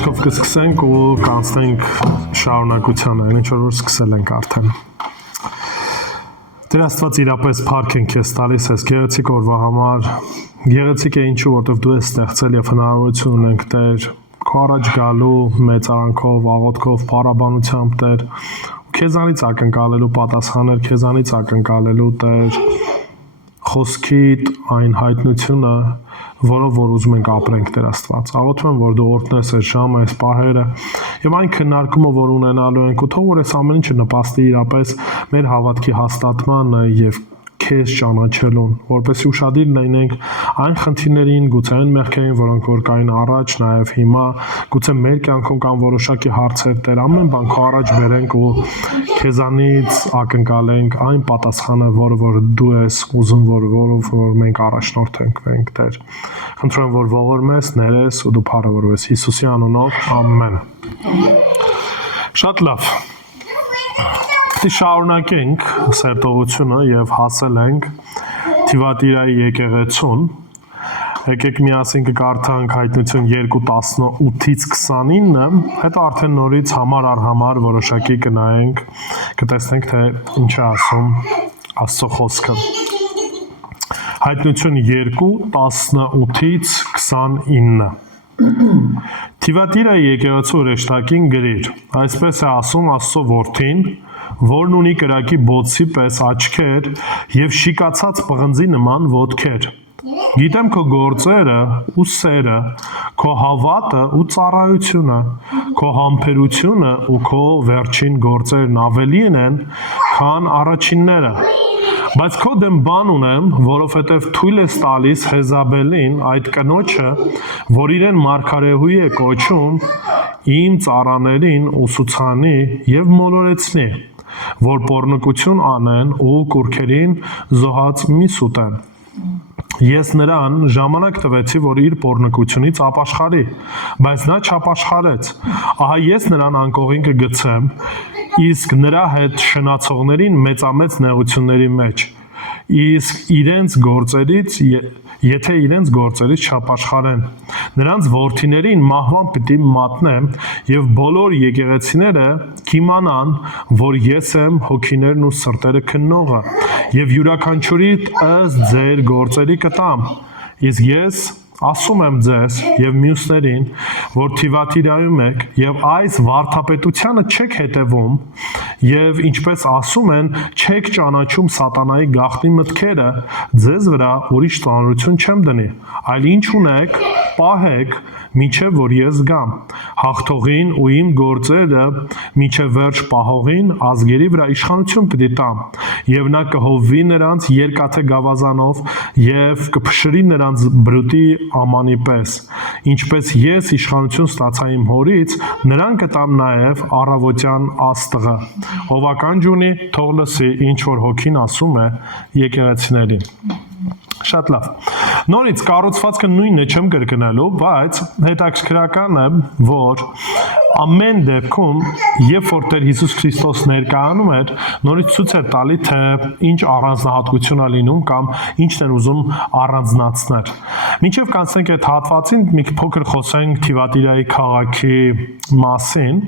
Աղոթքով կսկսենք ու կանցնենք շարունակությանը, ինչ որ սկսել ենք արդեն։ Տեր Աստված իրապես փառք ենք քեզ տալիս ես գեղեցիկ օրվա համար։ Գեղեցիկ է ինչու, որովհետև դու ես ստեղծել եւ հնարավորություն ունենք Տեր քո առաջ գալու մեծ արանքով, աղոթքով, փառաբանությամբ Տեր։ Քեզանից ակնկալելու պատասխաներ, քեզանից ակնկալելու Տեր խոսքիդ այն հայտնությունը, որով որ ուզում ենք ապրենք Տեր Աստված։ Աղոթում եմ, որ դու օրհնես այս ժամը, այս պահերը եւ այն քննարկումը, որ ունենալու ենք, ու թող որ այս ամեն ինչը նպաստի իրապես մեր հավատքի հաստատմանը եւ քեզ ճանաչելուն, որպեսզի ուշադիր լինենք այն խնդիրներին, գուցե այն մեղքերին, որոնք որ կային առաջ, նաեւ հիմա, գուցե մեր կյանքում կան որոշակի հարցեր, Տեր, ամեն բան քո առաջ բերենք ու քեզանից ակնկալենք այն պատասխանը, որը որ դու ես ուզում, որով որ մենք առաջնորդենք, Տեր։ Խնդրում եմ, որ ողորմես, ներես ու դու փառավորվես Հիսուսի անունով, ամեն։ Շատ լավ։ Պետք է շարունակենք սերտողությունը եւ հասել ենք Թիվատիրայի եկեղեցուն։ Եկեք միասին կկարդանք Հայտնություն 2:18-ից 29, հետո արդեն նորից համար առ համար որոշակի կնայենք, կտեսնենք թե ինչ է ասում Աստծո խոսքը։ Հայտնություն 2:18-ից 29։ Թիվատիրայի եկեղեցու հրեշտակին գրիր. Այսպես է ասում Աստծո որդին, որն ունի կրակի բոցի պես աչքեր եւ շիկացած պղնձի նման ոտքեր։ Գիտեմ քո գործերը ու սերը, քո հավատը ու ծառայությունը, քո համբերությունը ու քո վերջին գործերն ավելին են, քան առաջինները։ Բայց քո դեմ բան ունեմ, որովհետև թույլ ես տալիս Հեզաբելին, այդ կնոջը, որ իրեն մարգարեհու է կոչում, իմ ծառաներին ուսուցանի եւ մոլորեցնի, որ պոռնկություն անեն ու կուրքերին զոհած միս ուտեն։ Ես նրան ժամանակ տվեցի, որ իր պոռնկությունից ապաշխարի, բայց նա չապաշխարեց։ Ահա ես նրան անկողին կգցեմ, իսկ նրա հետ շնացողներին մեծամեծ նեղությունների մեջ, իսկ եթե իրենց գործերից չապաշխարեն, նրանց որդիներին մահվան պիտի մատնեմ եւ բոլոր եկեղեցիները կիմանան, որ ես եմ հոգիներն ու սրտերը քննողը եւ յուրաքանչյուրի ըստ ձեր գործերի կտամ, իսկ ես ասում եմ ձեզ եւ մյուսներին, որ Թիվատիրայում եք եւ այս վարդապետությանը չեք հետևում եւ ինչպես ասում են, չեք ճանաչում սատանայի գաղտնի մտքերը, ձեզ վրա ուրիշ ծանրություն չեմ դնի, այլ ինչ ունեք, պահեք, մինչև որ ես գամ, հաղթողին ու իմ գործերը մինչև վերջ պահողին ազգերի վրա իշխանություն պիտի տամ, եւ նա կհովվի նրանց երկաթե գավազանով եւ կփշրի նրանց բրուտի ամանի պես, ինչպես ես իշխանություն ստացա իմ հորից, նրան կտամ նաեւ առավոտյան աստղը, ով ականջ ունի, թող լսի, ինչ որ հոգին ասում է եկեղեցիներին։ Շատ լավ։ Նորից կառուցվածքը նույնն է չեմ կրկնելու, բայց հետաքրքրական է, որ ամեն դեպքում, երբ որ Տեր Հիսուս Քրիստոս ներկայանում էր, նորից ցույց էր տալի, թե ինչ առանձնահատկություն է լինում կամ ինչն են ուզում առանձնացնել։ Մինչև կանցնենք այդ հատվածին, մի փոքր խոսենք Թիվատիրայի քաղաքի մասին։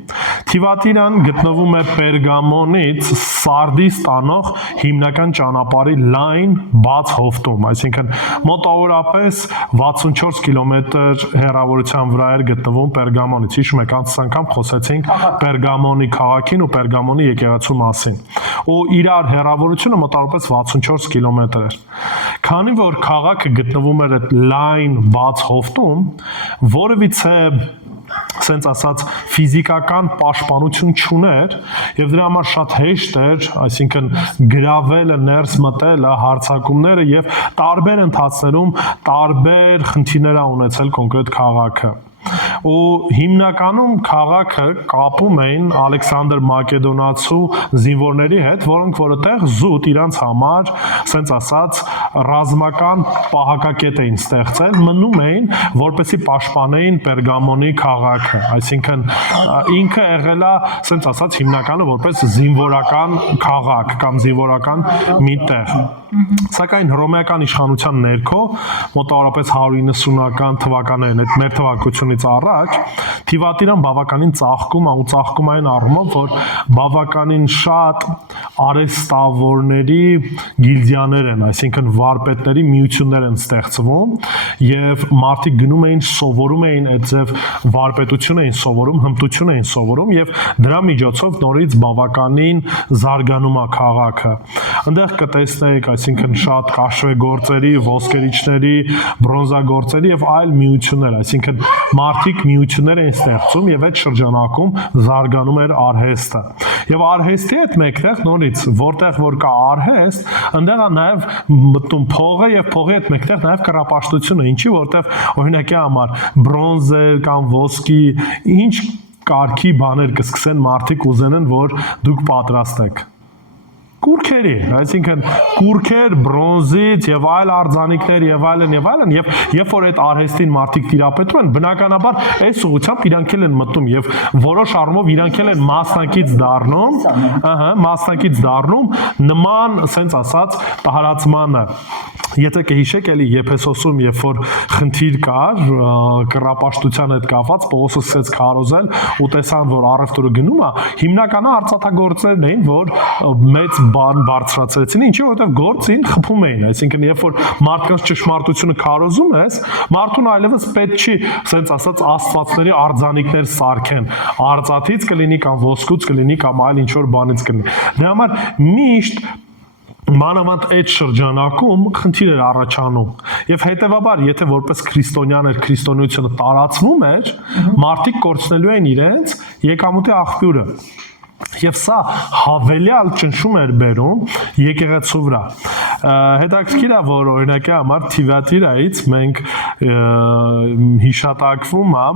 Թիվատիրան գտնվում է Պերգամոնից Սարդիս տանող հիմնական ճանապարհի լայն բաց հովտում, այսինքն մոտավորապես 64 կիլոմետր հեռավորության վրա էր գտնվում Պերգամոնից։ Հիշում եք, անցած անգամ խոսեցինք Պերգամոնի քաղաքին ու Պերգամոնի եկեղեցու մասին։ Ու իրար հեռավորությունը մոտավորապես 64 կիլոմետր էր։ Քանի որ քաղաքը գտնվում էր այդ լայն բաց հովտում, որևիցե սենց ասած ֆիզիկական պաշտպանություն չուներ եւ դրա համար շատ հեշտ էր, այսինքն գրավելը, ներս մտելը, հարձակումները եւ տարբեր ընթացներում տարբեր խնդիրներ ա ունեցել կոնկրետ քաղաքը։ Ու հիմնականում քաղաքը կապում էին Ալեքսանդր Մակեդոնացու զինվորների հետ, որոնք որտեղ զուտ իրանց համար, ասենց ասած, ռազմական պահակակետ էին ստեղծել, մնում էին, որպեսզի պաշտպանեին Պերգամոնի քաղաքը, այսինքն ինքը եղել է, ասենց ասած, հիմնականը որպես զինվորական քաղաք կամ զինվորական մի տեղ։ Սակայն հռոմեական իշխանության ներքո մոտավորապես 190-ական թվականներին, այդ մեր թվակությունից առաջ, Թիվատիրան բավականին ծաղկում է ու ծաղկում այն առումով, որ բավականին շատ արհեստավորների գիլդիաներ են, այսինքն վարպետների միություններ են ստեղծվում եւ մարդիկ գնում էին սովորում էին այդ ձև վարպետություն էին սովորում, հմտություն էին սովորում եւ դրա միջոցով նորից բավականին զարգանում է քաղաքը։ Այնտեղ կտեսնեիք, այսինքն շատ կաշվեգործերի, ոսկերիչների, բրոնզագործերի եւ այլ միություններ, այսինքն մարդիկ միություններ էին ստեղծում եւ այդ շրջանակում զարգանում էր արհեստը։ Եւ արհեստի հետ մեկտեղ նորից, որտեղ որ կա արհեստ, այնտեղ է նաեւ մտնում փողը եւ փողի հետ մեկտեղ նաեւ կռապաշտությունը, ինչի որտեղ օրինակի համար բրոնզեր կամ ոսկի, ինչ կարգի բաներ կսկսեն մարդիկ ուզենեն, որ դուք պատրաստեք։ Կուրքերի, այսինքն կուրքեր, բրոնզից եւ այլ արձանիկներ եւ այլն եւ երբ որ այդ արհեստին մարդիկ տիրապետում են, բնականաբար այս ուղղությամբ իրանք են մտնում եւ որոշ առումով իրանք են մասնակից դառնում, նման, ասենց ասած, տարածմանը։ Եթե կհիշեք, էլի Եփեսոսում, երբ որ խնդիր կար կռապաշտության հետ կապված, Պողոսը սկսեց քարոզել ու տեսան, որ առևտուրը գնում է, հիմնականը արծաթագործներն էին, որ մեծ բան բարձրացրեցին, ինչի որովհետև գործին խփում էին, այսինքն երբ որ մարդկանց ճշմարտությունը քարոզում ես, մարդուն այլևս պետք չի, ասենց ասած, աստվածների արձանիկներ սարքեն, արծաթից կլինի կամ ոսկուց կլինի կամ այլ ինչ որ բանից կլինի։ Դրա համար միշտ մանավանդ այդ շրջանակում խնդիր էր առաջանում եւ հետեւաբար եթե որպես քրիստոնյաներ քրիստոնեությունը տարածվում էր մարդիկ կորցնելու են իրենց եկամուտի աղբյուրը եւ սա հավելյալ ճնշում էր բերում եկեղեցու վրա հետաքրքիր է որ օրինակի համար Թիվատիրայից մենք հիշատակվում է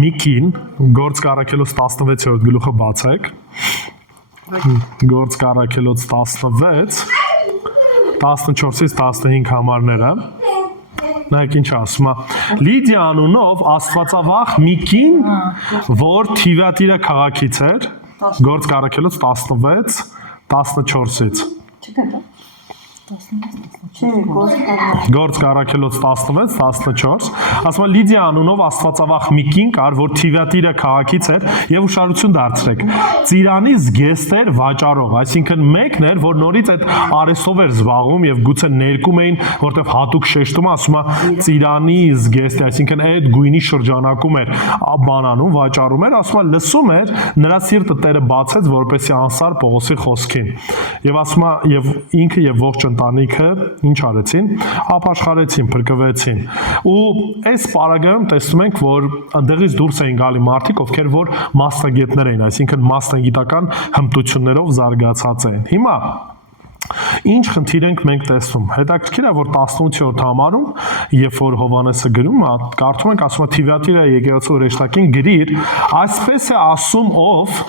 Միկին գործ կառաքելոց 16-րդ գլուխը բացեք Գործ կառաքելոց 16 14-ից 15 համարները նայեք ինչ ասում է Լիդիա անունով աստվածավախ մի կին որ Թիվատիրը քաղաքից էր Գործ կառաքելոց 16 14-ից Գործ կառաքելոց 16 14 ասում է Լիդիա անունով աստվածավախ մի կին կար որ Թիվատիրը քաղաքից էր եւ ուշադրություն դարձրեք ծիրանի զգեստեր վաճառող այսինքն մեկն էր որ նորից այդ արեստով էր զբաղվում եւ գուցե ներկում էին որտեվ հատուկ շեշտում ասում է ծիրանի զգեստը այսինքն այդ գույնի շրջանակում էր բանանում վաճառում էր ասում է լսում էր նրա սիրտը Տերը բացեց որպեսզի անսար Պողոսի խոսքին եւ ասում է եւ ինքը եւ ողջ ընտանիքը ինչ արեցին ապաշխարեցին փրկվեցին ու այս պարագայում տեսնում ենք որ այնտեղից դուրս էին գալի մարդիկ ովքեր որ մասնագետներ էին այսինքն մասնագիտական հմտություններով զարգացած էին հիմա Ինչ խնդիր ենք մենք տեսնում հետաքրքիր է որ 18-րդ համարում երբ որ Հովհաննեսը գրում է կարդում ենք ասում է Թիվատիրը եկեղեցու հրեշտակին գրիր այսպես է ասում ով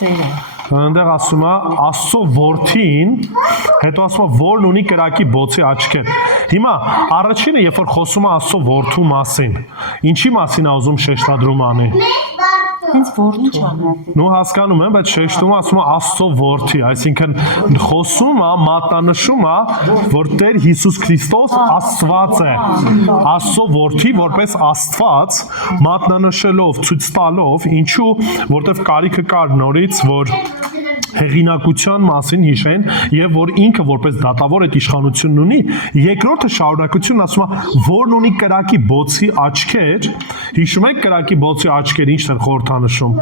Տերը Այնտեղ ասում է Աստծո որդին, հետո ասում է որն ունի կրակի բոցի աչքեր։ Հիմա առաջինը երբ որ խոսում է Աստծո որդու մասին, ինչի մասին է ուզում շեշտադրում անի։ Հենց որդու։ Նու հասկանում եմ, բայց շեշտում ասում է Աստծո որդի, այսինքն խոսում է, մատնանշում է, որ Տեր Հիսուս Քրիստոս Աստված է։ Աստծո որդի որպես Աստված մատնանշելով, ցույց տալով, ինչու, որտեվ կարիքը կար նորից, որ հեղինակության մասին հիշեն եւ որ ինքը որպես դատավոր այդ իշխանությունն ունի երկրորդը շարունակությունն ասում է որն ունի կրակի բոցի աչքեր հիշում եք կրակի բոցի աչքեր ինչն են խորհրդանշում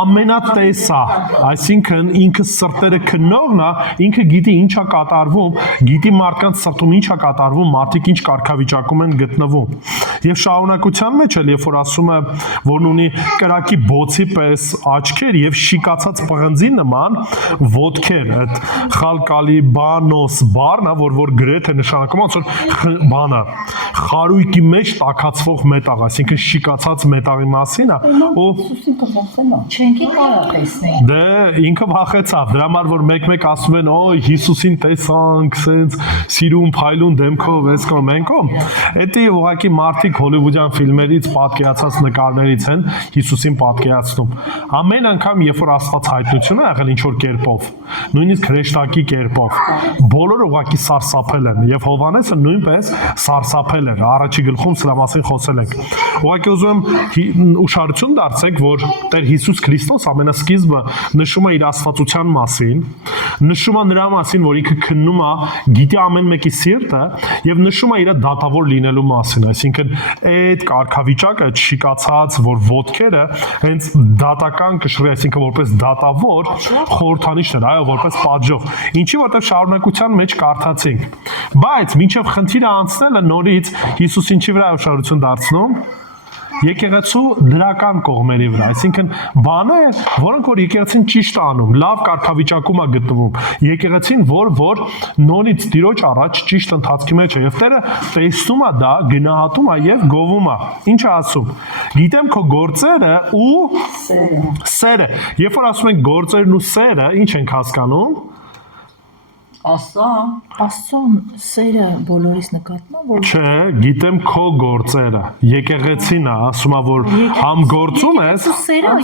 ամենատեսա այսինքն ինքը սրտերը քննողն է ինքը գիտի ինչա կատարվում գիտի մարդկանց սրտում ինչա կատարվում մարդիկ ինչ կարգավիճակում են գտնվում եւ շարունակության մեջ էլ երբ որ ասում է որն ունի կրակի բոցի պես աչքեր եւ շիկացած պղնձի նման ոտքեր այդ խալկալիբանոս բառն որ գրեթե նշանակում ոնց որ բանը խարույկի մեջ տաքացվող մետաղ այսինքն շիկացած մետաղի մասին է ու Հիսուսին կվախենա։ Չենք կարա տեսնենք։ Դե ինքը վախեցավ, դրա համար որ մեկ-մեկ ասում են, օ Հիսուսին տեսանք, սենց սիրուն փայլուն դեմքով, էսկո մենքով։ Էդի ուղղակի մարդիկ հոլիվուդյան ֆիլմերից պատկերացած նկարներից են Հիսուսին պատկերացնում։ Ամեն անգամ, երբ որ Աստված հայտնություն է եղել ինչ որ կերպով, նույնիսկ հրեշտակի կերպով, բոլորը ուղղակի սարսափել են եւ Հովհաննեսը նույնպես սարսափել էր։ Առաջի գլխում սրա մասին խոսել ենք։ Ուղղակի ուզում եմ ուշադրություն դարձեք, որ Տեր Հիսուս Քրիստոս ամենասկիզբը նշում է իր աստվածության մասին, նշում է նրա մասին, որ ինքը քննում է, գիտի ամեն մեկի սիրտը եւ նշում է իր դատավոր լինելու մասին, այսինքն այդ կարգավիճակը շիկացած, որ ոտքերը հենց դատական կշռի, այսինքն որպես դատավոր խորհրդանիշներ, այո, որպես պատժող։ Ինչի որտեղ շարունակության մեջ կարդացինք։ Բայց մինչև խնդիրը անցնելը նորից Հիսուսին չի վրա ուշադրություն դարձնում եկեղեցու դրական կողմերի վրա, այսինքն բաներ, որոնք որ եկեղեցին ճիշտ է անում, լավ կարգավիճակում է գտնվում, եկեղեցին, որ նորից Տիրոջ առաջ ճիշտ ընթացքի մեջ է, եւ Տերը տեսնում է դա, գնահատում է եւ գովում է։ Ինչ է ասում։ Գիտեմ քո գործերը ու սերը։ Երբ որ ասում ենք գործերն ու սերը, ինչ ենք հասկանում։ Աստծուն սերը բոլորիս նկատմամբ որ Չէ, գիտեմ քո գործերը։ Եկեղեցին է, ասում է որ համ գործում ես, սերը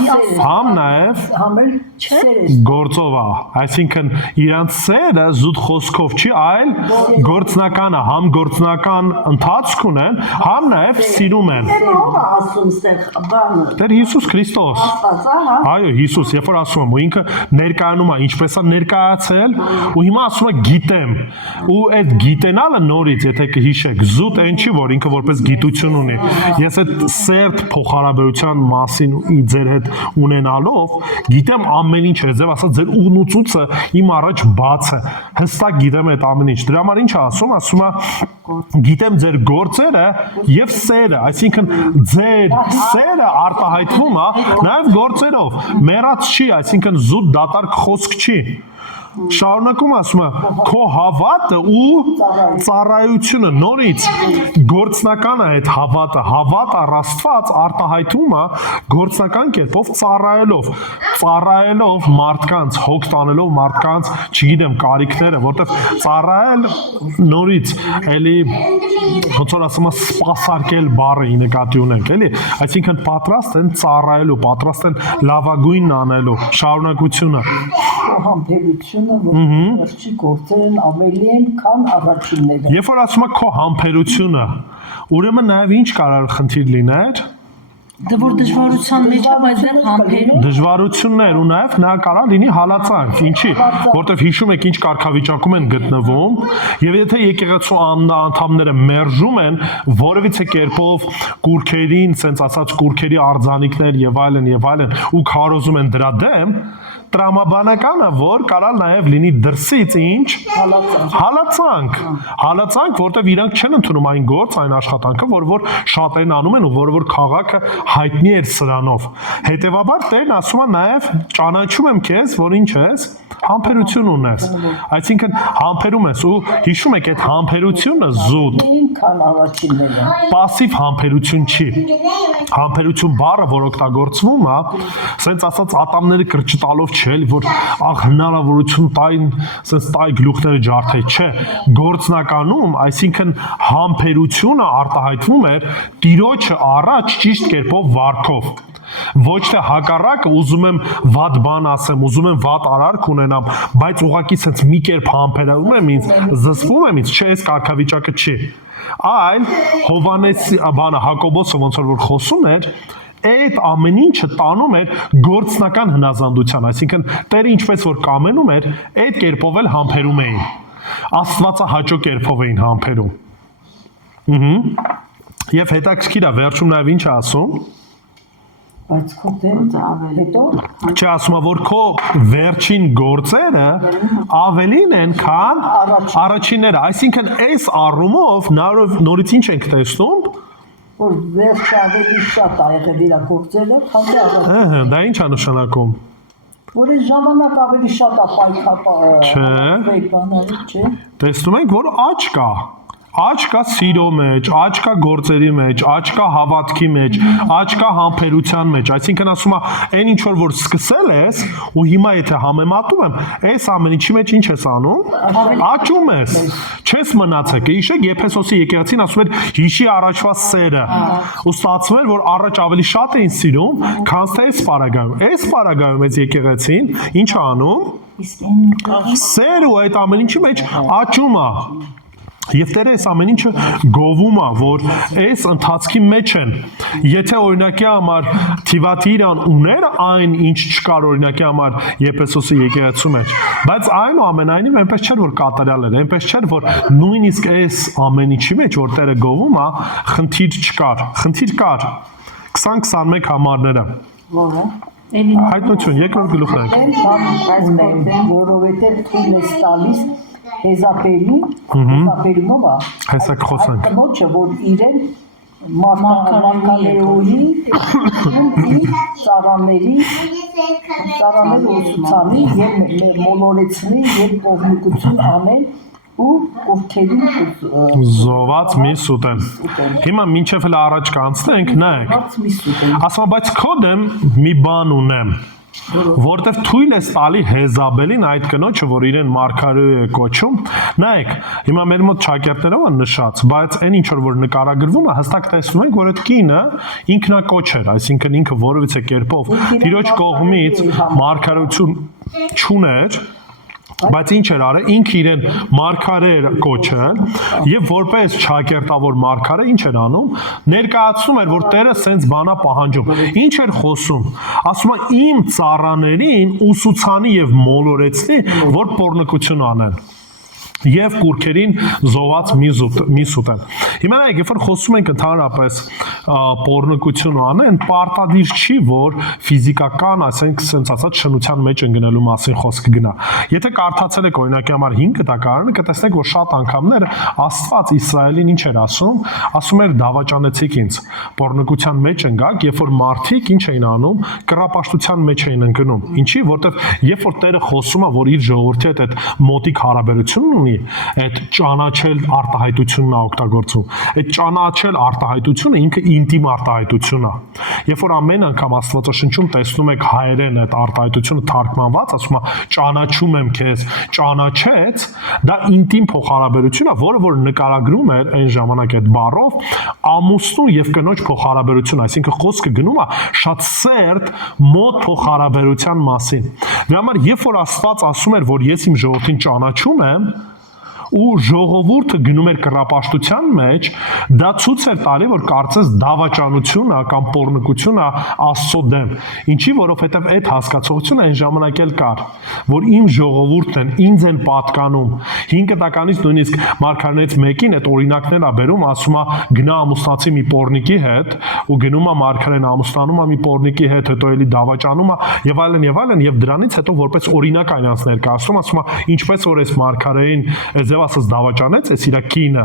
համ նաև Համել Չէ։ գործով է, այսինքն իրանց սերը զուտ խոսքով չի, այլ գործնական է, համ գործնական ընթացք ունեն, համ նաև սիրում են։ ով է ասում ստեղ բանը։ Տեր Հիսուս Քրիստոս։ Աստված, ահա։ Այո, Հիսուս, երբ որ ասում եմ, ու ինքը ներկայանում է, ինչպես է ներկայացել, ու հիմա ասում է գիտեմ։ Ու այդ գիտենալը նորից, եթե կհիշեք, զուտ այն չի, որ ինքը որպես գիտություն ունի։ Ես այդ սերտ փոխհարաբերության մասին ձեր հետ ունենալով, գիտեմ ամեն ինչ է, ձեւ ասած ձեր ուղնուցուցը իմ առաջ բաց է։ Հստակ գիտեմ այդ ամեն ինչ։ Դրա համար ինչ է ասում, ասում է գիտեմ ձեր գործերը եւ սերը, այսինքն ձեր սերը արտահայտվում է նաեւ գործերով։ Մեռած չի, այսինքն զուտ դատարկ խոսք չի։ Շարունակում ասում է քո հավատը ու ծառայությունը նորից գործնական է այդ հավատը առաստված արտահայտում է գործնական կերպով ծառայելով մարդկանց հոգ տանելով մարդկանց չգիտեմ կարիքները որտեվ ծառայել նորից էլի ոնց որ ասում է սպասարկել բառը ի նկատի ունենք էլի այսինքն պատրաստ են ծառայելու պատրաստ են լավագույնն անելու շարունակությունը Համբերությունը Վերջի գործերն ավելի են, քան առաջինները։ Երբ որ ասում եք քո համբերությունը, ուրեմն նաև ինչ կարող խնդիր լիներ։ Դա որ դժվարության մեջ է, բայց դեռ համբերում։ Դժվարություններ ու նաև նա կարող լինի հալածանք։ Ինչի՞, որտեվ հիշում եք ինչ կարգավիճակում են գտնվում, եւ եթե եկեղեցու անդամները մերժում են որևիցե կերպով կուրքերին, սենց ասած կուրքերի արձանիկներ եւ այլն, ու քարոզում են դրա դեմ, տրամաբանականը, որ կարող նաև լինի դրսից ինչ հալածանք, որտեղ իրանք չեն ընդունում այն գործ, այն աշխատանքը, որ շատերն անում են ու որ քաղաքը հայտնի էր սրանով։ Հետևաբար Տերն ասում է նաև ճանաչում եմ քեզ, որ ինչ ես, համբերություն ունես։ Այսինքն համբերում ես ու հիշում եք այդ համբերությունը զուտ Քան առաջինները։ Պասիվ համբերություն չի։ Համբերություն բառը, որ օգտագործվում է, ասենց ասած ատամները կրճտալով չէ, որ աղ հնարավորություն տային, ասենց տայ գլուխները ջարդե, չէ։ Գործնականում, այսինքն համբերությունը արտահայտվում էր Տիրոջը առաջ ճիշտ կերպով վարքով։ Ոչ թե հակառակը ուզում եմ վատ բան ասեմ, ուզում եմ վատ արարք ունենամ, բայց ուղղակի sense մի կերպ համբերում եմ ինձ, զսպում եմ ինձ, չէ, այս կարգավիճակը չի։ Այլ Հովհաննեսի բանը Հակոբոսը ոնց որ խոսում էր, այդ ամեն ինչը տանում էր գործնական հնազանդության, այսինքն Տերը ինչպես որ կամենում էր, այդ կերպով էլ համբերում էին։ Աստվածահաճո կերպով էին համբերում։ Եվ հետաքրքիր է, վերջում նաև ինչ է ասում։ Բայց քո դեմ հետո Չէ, ասում է, որ քո վերջին գործերը ավելին են, քան առաջինները։ Այսինքն այս առումով նորից ինչ ենք տեսնում։ որ վերջը ավելի շատ է եղել իր գործերը, քան առաջինը։ Դա ինչ է նշանակում։ Որ այս ժամանակ ավելի շատ է պայքապա։ Չէ։ Չէ։ Տեսնում ենք, որ աճ կա։ Աճ կա սիրո մեջ, աճ կա գործերի մեջ, աճ կա հավատքի մեջ, աճ կա համբերության մեջ, այսինքն ասում է, այն ինչ որ սկսել ես, ու հիմա եթե համեմատում եմ, այս ամեն ինչի մեջ ինչ ես անում, աճում ես, չես մնացեք, հիշեք Եփեսոսի եկեղեցին ասում էր հիշի առաջվա սերը, ու ստացվում էր, որ առաջ ավելի շատ էին սիրում, քան թե այս պարագայում այս եկեղեցին ինչ է անում, սեր ու այդ ամեն ինչի մեջ աճում է, Եվ Տերը այս ամեն ինչը գովում է, որ այս ընթացքի մեջ են, եթե օրինակի համար Թիվաթիրան ուներ այն, ինչ չկար օրինակի համար Եփեսոսի եկեղեցու մեջ, բայց այնուամենայնիվ այնպես չէր, որ կատարյալ էր, այնպես չէր, որ նույնիսկ այս ամեն ինչի մեջ, որ Տերը գովում է, խնդիր չկար, խնդիր կար, 20-21 համարները, հայտնություն, երկրորդ գլուխն ենք, որովհետև թույլ ես տալիս հեզապերումով է, հեսակ խոսանք, այդ կնոջը, որ իրեն մարգարեուհի, ծառաների ուսուցանի և մոլորեցնի և կողմիկություն անել ու ովքերին զոված մի սուտեն, հիմա մինչև հլը առաջ կանցնենք, նայեք, ասում բայց կոդեմ մի բան ունեմ, որտեվ թույլ ես տալի Հեզաբելին այդ կնոջը, որ իրեն մարգարեու է կոչում, նայեք, հիմա մեր մոտ շակերտներով են նշած, բայց այն ինչ որ նկարագրվում է, հստակ տեսնում ենք, որ այդ կինը ինքնակոչ էր, այսինքն ինքը որևիցե կերպով Տիրոջ կողմից մարգարեություն չուներ, բայց ինչ էր արել, ինքը իրեն մարգարե էր կոչել եւ որպես շակերտավոր մարգարե ինչ էր անում, ներկայացնում էր, որ Տերը սենց բանա պահանջում։ Ինչ էր խոսում։ Ասում է իմ ծառաներին ուսուցանի եւ մոլորեցնի, որ պոռնկություն անեն։ Եվ կուրքերին զոհված մի սուտեն։ Հիմա նայեք, երբ որ խոսում ենք ընդհանրապես պոռնկություն անեն, պարտադիր չի, որ ֆիզիկական, ասենք, sense ասած շնության մեջ ընկնելու մասին խոսքը գնա։ Եթե կարդացել եք օրինակի համար 5 տակարանը, կտեսնեք, որ շատ անգամներ Աստված Իսրայելին ինչ էր ասում էր դավաճանեցիք ինձ, պոռնկության մեջ ընկաք, երբ որ մարդիկ ինչ էին անում, կռապաշտության մեջ էին ընկնում։ Ինչի, որտեվ երբ որ Տերը խոսում է, որ իր ժողովրդի հետ այդ մոտիկ հարաբերություն ունի, այդ ճանաչել արտահայտությունն է օգտագործում։ Այդ ճանաչել արտահայտությունը ինքը ինտիմ արտահայտություն է։ Երբ որ ամեն անգամ Աստվածաշնչում տեսնում եք հայերեն այդ արտահայտությունը թարգմանված, ասում է ճանաչում եմ քեզ, ճանաչեց, դա ինտիմ փոխհարաբերություն է, որը որ նկարագրում էր այն ժամանակ այդ բառով ամուսնու եւ կնոջ փոխհարաբերություն, այսինքն խոսքը գնում է շատ սերտ մոտ փոխհարաբերության մասին։ Դրա համար երբ որ Աստված ասում էր, որ ես իմ ժողովրդին ճանաչում եմ, ու ժողովուրդը գնում էր կռապաշտության մեջ, դա ցույց էր տալի, որ կարծես դավաճանությունը կամ պոռնկությունը Աստծո դեմ։ Ինչի, որովհետև այդ հասկացողությունը այն ժամանակ էլ կար, որ իմ ժողովուրդն են, ինձ են պատկանում։ 5 տականից նույնիսկ մարգարեներից մեկին այդ օրինակներն է բերում, ասում է գնա ամուսնացի մի պոռնիկի հետ, ու գնում է մարգարեն ամուսնանում է մի պոռնիկի հետ, հետո էլի դավաճանում է եւ այլն, եւ դրանից հետո որպես օրինակ այնց ներկայացնում, ասում է ինչպես որ այս մարգարեին ձև ասած դավաճանեց, այս իր կինը,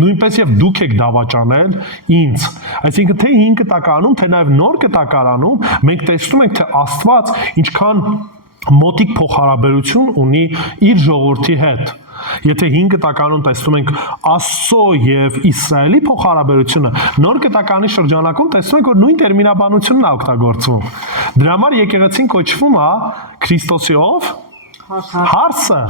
նույնպես եւ դուք եք դավաճանել ինձ։ Այսինքն թե 5 տակարանում, թե նաեւ նոր կտակարանում մենք տեսնում ենք, թե Աստված ինչքան մոտիկ փոխհարաբերություն ունի իր ժողովրդի հետ։ Եթե 5 տակարանում տեսնում ենք Աստծո եւ Իսրայելի փոխհարաբերությունը, նոր կտականի շրջանակում տեսնում ենք, որ նույն տերմինաբանությունն է օգտագործվում։ Դրա համար եկեղեցին կոչվում է Քրիստոսի ով հարսը։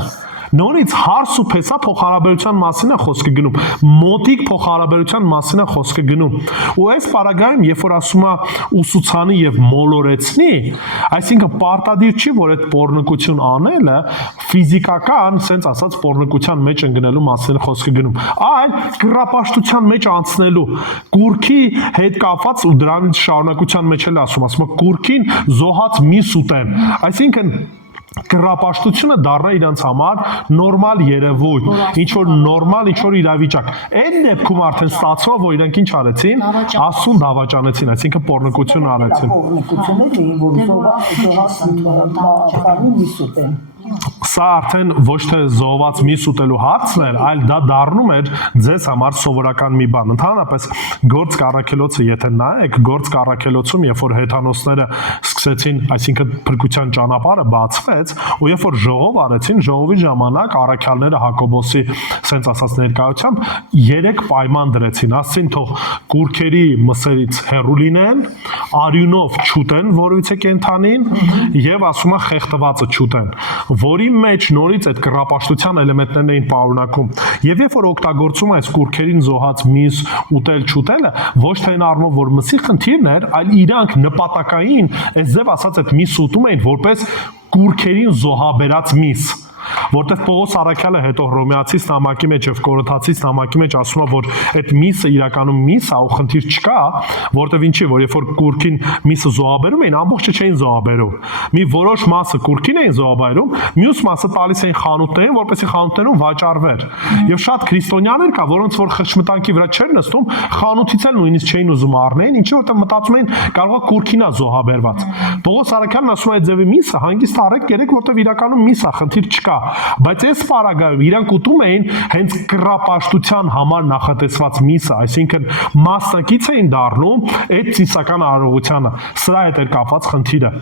Նորից հարս ու փեսա փոխհարաբերության մասին է խոսքը գնում, մոտիկ փոխհարաբերության մասին է խոսքը գնում։ Ու այս պարագայում, երբ որ ասում է ուսուցանի եւ մոլորեցնի, այսինքն պարտադիր չի, որ այդ պոռնկություն անելը ֆիզիկական, sense ասած պոռնկության մեջ ընկնելու մասին խոսքը գնում, այլ կռապաշտության մեջ անցնելու, կուրքի հետ կապված ու դրանից շարունակության մեջ էլ ասում է կուրքին զոհած մի սուտեն, այսինքն կռապաշտությունը դառնա իրանց համար նորմալ երևույթ, ինչ որ նորմալ, ինչ որ իրավիճակ։ Այդ դեպքում արդեն ստացվում է, որ իրանք ինչ արեցին, Աստծուն դավաճանեցին, այսինքն պոռնկություն արեցին։ Պոռնկությունները, որ զոհած մի սուտ են։ Սա արդեն ոչ թե զոհված միս ուտելու հարցն էր, այլ դա դառնում էր ձեզ համար սովորական մի բան։ Ընդհանրապես Գործք առաքելոցը, եթե նայեք, Գործք առաքելոցում, երբ որ հեթանոսները սկսեցին, այսինքն փրկության ճանապարհը բացվեց, ու երբ որ ժողով արեցին, ժողովի ժամանակ առաքյալները Հակոբոսի, ասենց ասած ներկայությամբ 3 պայման դրեցին, ասցին թող կուրքերի մսերից հեռու լինեն, արյունով չուտեն որևիցե կենդանին եւ ասում է խեղտվածը չուտեն, որի մեջ նորից այդ կռապաշտության էլեմենտներն էին պարունակում։ Եվ երբ որ օգտագործում այս կուրքերին զոհած միս ուտել չուտելը, ոչ թե այն առումով որ մսի խնդիրն էր, այլ իրանք նպատակային, այս ձև ասած այդ միս ուտում էին որպես կուրքերին զոհաբերած միս։ Որտեղ Պողոս առաքյալը հետո Հռոմեացիս նամակի մեջ եւ Կորինթացիս նամակի մեջ ասում է, որ այդ միսը իրականում միս է ու խնդիր չկա, որտեղ ինչի, որ երբ որ կուրքին միսը զոհաբերում էին, ամբողջը չէին զոհաբերում։ Մի որոշ մասը կուրքին էին զոհաբերում, մյուս մասը տալիս էին խանութներին, որպեսզի խանութներում վաճառվեր։ Եվ շատ քրիստոնյաներ կա, որոնց որ խրճմտանքի վրա չեր նստում, խանութից էլ նույնիսկ չէին ուզում առնեն, ինչի որտեղ մտածում էին կարող է կուրքին է զոհաբերված։ Պողոս առաքյալն ասում է այդ ձևի միսը հանգիստ առեք երեք, որտեղ իրականում միս է, խնդիր չկա։ Բայց այս պարագայում իրանք ուտում էին հենց կռապաշտության համար նախատեսված միսը, այսինքն մասնակից էին դառնում այդ ծիսական արարողությանը։ Սրա հետ էր կապված խնդիրը,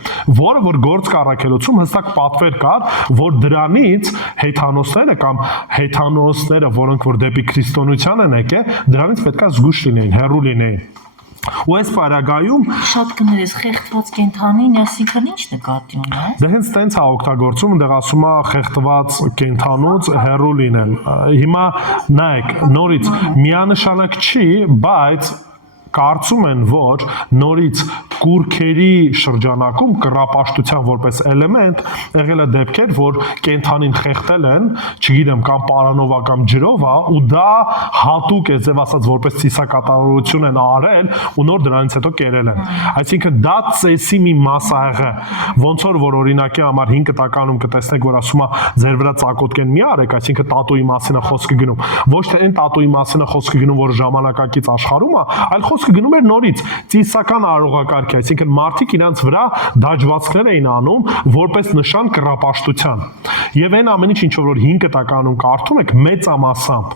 որը որ Գործք առաքելոցում հստակ պատվեր կար, որ դրանից հեթանոսները կամ հեթանոսները, որոնք որ դեպի քրիստոնեության են եկել, դրանից պետք է զգուշ լինեին, հեռու լինեին։ Ու այս պարագայում շատ կներես խեղդված կենթանին, այսինքն ի՞նչ նկատի ունես։ Դե հենց տենց է օգտագործում, այնտեղ ասում է խեղդված կենթանուց հեռու լինեն։ Հիմա նայեք, նորից միանշանակ չի, բայց կարծում են, որ նորից կուրքերի շրջանակում կռապաշտության որպես էլեմենտ եղել է դեպքեր, որ կենթանին խեղդել են, չգիտեմ, կամ պարանով կամ ջրով, ու դա հատուկ է ձև ասած որպես ծիսակատարություն են արել ու նոր դրանից հետո կերել են։ Այսինքն դա ծեսի մի մաս ա եղել, ոնց որ օրինակի համար 5 տականում կտեսնեք, որ ասում է ձեր վրա ծակոտկեն մի արեք, այսինքն տատուի մասին է խոսքը գնում։ Ոչ թե այն տատուի մասին է խոսքը գնում, որ ժամանակակից աշխարհում է, այլ խոսքը գնում էր նորից ծիսական արարողակարգի, այսինքն մարդիկ իրանց վրա դաջվածքներ էին անում որպես նշան կռապաշտության։ Եվ այն ամեն ինչ որ 5 տականում կարդում եք մեծամասամբ,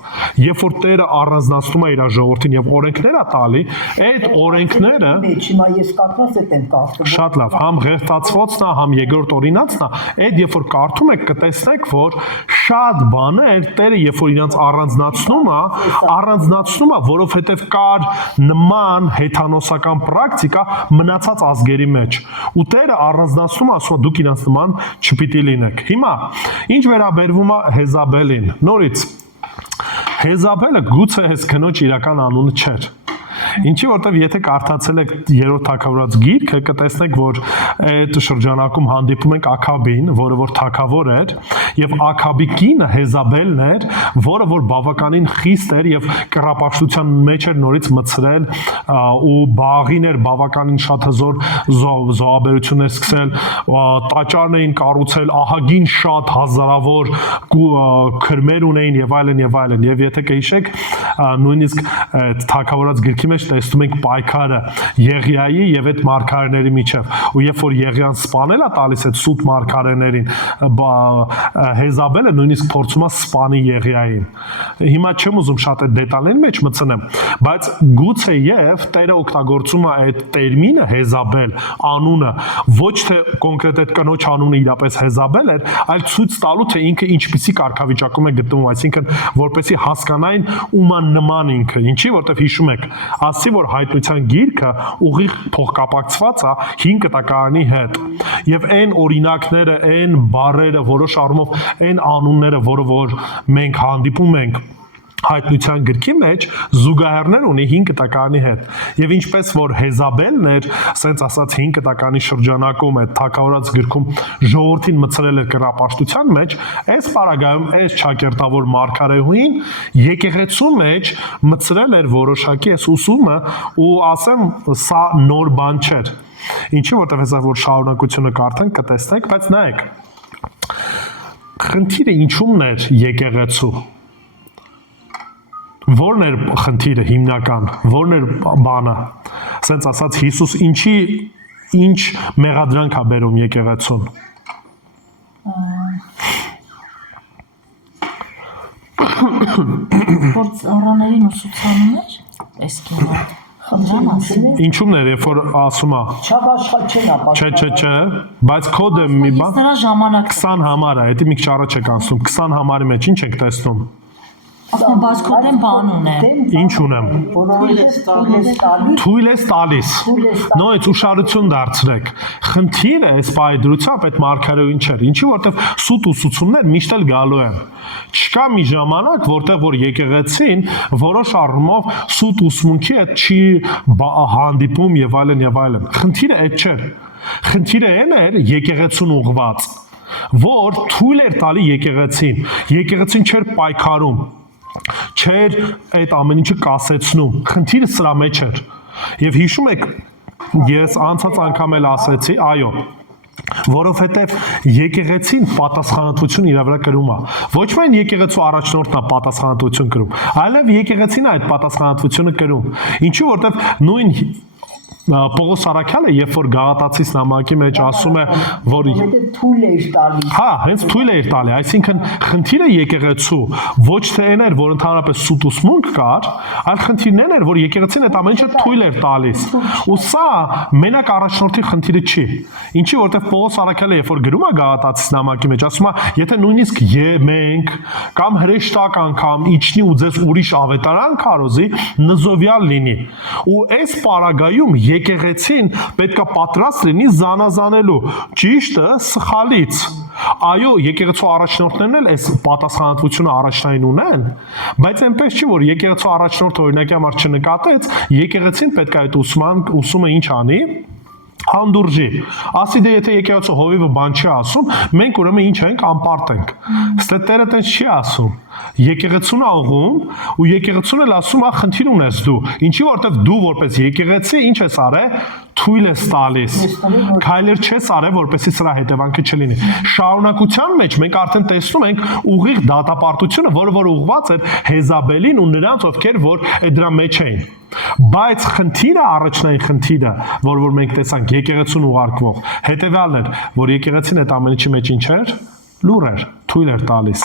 երբ որ Տերը առանձնացնում է իր ժողովրդին եւ օրենքներ է տալի, այդ օրենքները Հիմա ես կապված եմ կարդում։ Շատ լավ, համ ղերթացվածն է, համ երկրորդ օրինացն է, այդ երբ որ կարդում եք կտեսնեք, որ շատ բաներ Տերը երբ որ իրանց առանձնացնում է, որովհետեւ կար նման հեթանոսական պրակտիկա մնացած ազգերի մեջ։ Ու Տերը առանձնացնում է, ասում է դուք իրանց նման չպիտի լինեք։ Հիմա ինչ վերաբերվում է Հեզաբելին, նորից Հեզաբելը գուցե հես քնոջ իրական անունը չէր։ Ինչի որտեվ եթե կարդացել եք 3-րդ թագավորաց գիրքը, կտեսնեք, որ այդ շրջանակում հանդիպում ենք Աքաբին, որը որ թագավոր էր, եւ Աքաբի կինը Հեզաբելն էր, որը որ բավականին խիստ էր եւ կռապաշտության մեջ էր նորից մցրել ու բաղին էր բավականին շատ հզոր զոհաբերություններ սկսել, տաճարն էին կառուցել, ահագին շատ հազարավոր քրմեր ունեին եւ այլն եւ այլն։ Եվ եթե կհիշեք, նույնիսկ թագավորաց գրքի մեջ տեսնում ենք պայքարը Եղիայի եւ այդ մարգարեների միջև, ու երբ որ Եղիան սպանել է տալիս այդ սուտ մարգարեներին, Հեզաբելը նույնիսկ փորձում է սպանի Եղիային։ Հիմա չեմ ուզում շատ այդ դետալների մեջ մտցնեմ, բայց գուցե եւ Տերը օգտագործում է այդ տերմինը Հեզաբել անունը ոչ թե կոնկրետ այդ կնոջ անունը իրապես Հեզաբել էր, այլ ցույց տալու թե ինքը ինչպիսի կարգավիճակում է գտնվում, այսինքն որպեսի հասկանային ում նման ինքը, ինչի որտեվ հիշում եք ասի որ հայտնության գիրքը ուղիղ փոխկապակցված է 5 տակարանի հետ եւ այն օրինակները, այն բառերը, որոշ առումով այն անունները, որը որ մենք հանդիպում ենք հայտնության գրքի մեջ զուգահեռներ ունի 5 տակարանի հետ եւ ինչպես որ Հեզաբելն էր, ասենց ասած 5 տակարանի շրջանակում այդ թագավորաց գրքում ժողովրդին մցրել էր կռապաշտության մեջ, այս պարագայում այս ճակերտավոր մարգարեուհին եկեղեցու մեջ մցրել էր որոշակի այս ուսումը ու ասեմ սա նոր բան չէր։ Ինչի որտեղ հեսա որ շարունակությունը կարդանք կտեսնեք, բայց նայեք խնդիրը ինչումն էր եկեղեցու Որն էր խնդիրը հիմնական, որն էր բանը, ասենց ասած Հիսուս ինչ մեղադրանք է բերում եկեղեցուն։ Որ ծառաներին ուսուցանում էր, այս կինը։ Ինչու՞մն էր, երբ որ ասում է, Չափաշխատ չեն ապա։ չէ, բայց կոդը մի բան Նրա ժամանակ 20 համար է, դա մի քիչ առաջ եք ասում, 20 համարի մեջ ինչ եք տեսնում։ ասում բասկոդեն բան ունեմ։ Ինչ ունեմ։ Որովհետև Թույլ ես տալիս։ Նույնիսկ ուշադրություն դարձրեք։ Խնդիրը այս բայդրությամբ այդ մարգարեին չէր։ Ինչի որտեվ սուտ ուսուցումներ միշտ էլ գալու են։ Չկա մի ժամանակ, որտեղ որ եկեղեցին որոշ առումով սուտ ուսմունքի հետ չի հանդիպում եւ այլն եւ այլն։ Խնդիրը այդ չէր։ Խնդիրը այն էր եկեղեցուն ուղված, որ թույլ էր տալի եկեղեցին։ Եկեղեցին չէր պայքարում, չէր այդ ամեն ինչը կասեցնում։ Խնդիրը սրա մեջ էր։ Եվ հիշում եք, ես անցած անգամ էլ ասեցի, այո, որովհետև եկեղեցին պատասխանատվություն իր վրա կրում է։ Ոչ միայն եկեղեցու առաջնորդն է պատասխանատվություն կրում, այլև եկեղեցին է այդ պատասխանատվությունը կրում։ Ինչու որտև նույն Պողոս Արաքյալը, երբ որ Գաղատացիս նամակի մեջ ասում է, որ թույլ էր տալիս։ հա, հենց թույլ էր տալի, այսինքն խնդիրը եկեղեցու ոչ թե այն էր, որ ընդհանրապես սուտ ուսմունք կար, այլ խնդիրն էր, որ եկեղեցին այդ ամեն ինչը թույլ էր տալիս։ Ու սա մենակ առաջնորդի խնդիրը չի։ Ինչի որտեղ Պողոս Արաքյալը, երբ որ գրում է Գաղատացիս նամակի մեջ, ասում է, եթե նույնիսկ մենք կամ հրեշտակ անգամ իջնի ու ձեզ ուրիշ ավետարան քարոզի, նզովյալ լինի։ Ու այս պարագայում եկեղեցին պետքա պատրաստ լինի զանազանելու ճիշտը սխալից։ Այո, եկեղեցու առաջնորդներն էլ այս պատասխանատվությունը առաջնային ունեն, բայց այնպես չի, որ եկեղեցու առաջնորդը օրինակի համար չնկատեց, եկեղեցին պետքա այդ ուսումը ինչ անի, հանդուրժի։ Ասի դե եթե եկեղեցու հովիվը բան չի ասում, մենք ուրեմն ինչ ենք, անպարտ ենք։ Ստե Տերը տենց չի ասում։ Եկեղեցուն է ուղում ու եկեղեցուն էլ ասում, «Ա խնդիր ունես դու»։ Ինչի որտեվ դու որպես եկեղեցի ինչ ես արել, թույլ ես տալիս։ Քայլեր չես արել, որպեսզի սրա հետևանքը չլինի։ Շարունակության մեջ մենք արդեն տեսնում ենք ուղիղ դատապարտությունը, որը որ ուղղված էր Հեզաբելին ու նրանց, ովքեր որ դրա մեջ էին։ Բայց խնդիրը, առաջնային խնդիրը, որ մենք տեսանք եկեղեցուն ուղարկվող, հետևյալն էր, որ եկեղեցին այդ ամեն ինչի մեջ ինչ էր, լուր էր, թույլ էր տալիս։